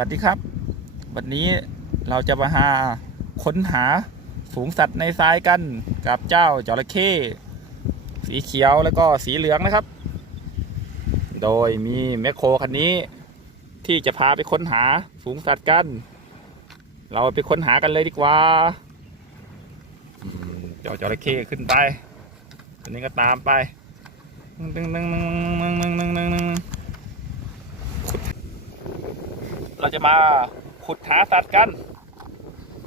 วัสดีครับ วันนี้เราจะมาหาค้นหาฝูงสัตว์ในทรายกันกับเจ้าจระเข้สีเขียวแล้วก็สีเหลืองนะครับ โดยมีแมคโครคันนี้ ที่จะพาไปค้นหาฝูงสัตว์กัน เราไปค้นหากันเลยดีกว่าเจ้าจระเข้ขึ้นไปตัวนี้ก็ตามไปตึงตึงตึงตึงตึงตึงตึงตึง เราจะมาขุดหาสัตว์กัน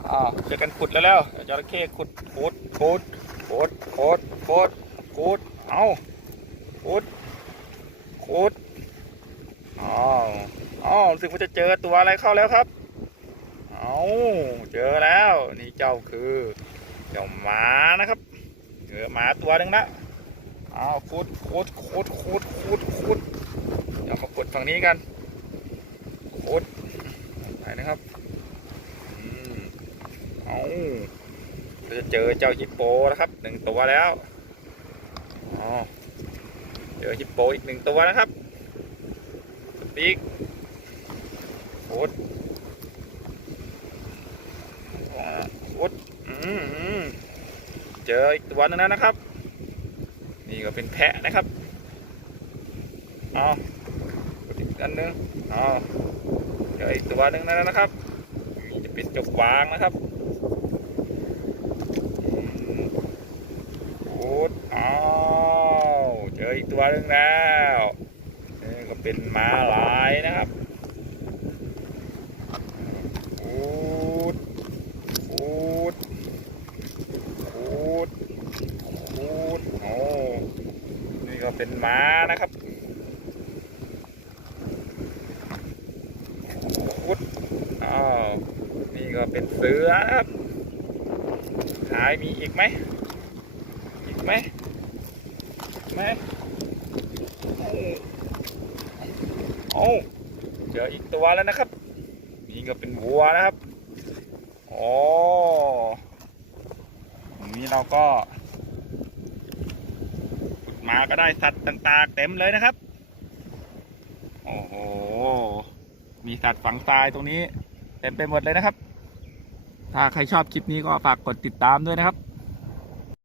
อ่าเจอกันขุดแล้วแล้วจระเข้ขุดขุดขุดขุดขุดขุดขุดเอาขุดขุดอ๋ออ๋อรู้สึกว่าจะเจอตัวอะไรเข้าแล้วครับเอาเจอแล้วนี่เจ้าคือเจ้าหมานะครับเจอหมาตัวหนึ่งละอ้าวขุดขุดขุดขุดขุดขุดเดี๋ยวมาขุดฝั่งนี้กันขุด ไปนะครับอเอาเราจะเจอเจ้าฮิปโปนะครับหนึ่งตัวแล้วอ๋อเจอฮิปโปอีกหนึ่งตัวนะครับสปีกโคตโอืมอืมเจออีกตัวหนึงแล้วนะครับ นี่ก็เป็นแพะนะครับอ๋ออีกอันหนึงอ๋อ เจออีกตัวหนึ่งแล้วนะครับนี่จะเป็นจกวางนะครับโอ้อ้าวเจออีกตัวหนึ่งแล้วนี่ก็เป็นม้าลายนะครับโอ้ดโอ้ดโอ้ดโอ้ดโอ้นี่ก็เป็นม้านะครับ พุดอ้าวนี่ ก็เป็นเสือครับขายมีอีกไหมอีกไหมอีกไหมโอ้เจออีกตัวแล้วนะครับ นี่ก็เป็นวัวนะครับอ๋อตรงนี้เราก็ขุดมาก็ได้สัตว์ต่างๆเต็มเลยนะครับ โอ้โห มีสัตว์ฝังทรายตรงนี้ เต็มไปหมดเลยนะครับ ถ้าใครชอบคลิปนี้ก็ฝากกดติดตามด้วยนะครับ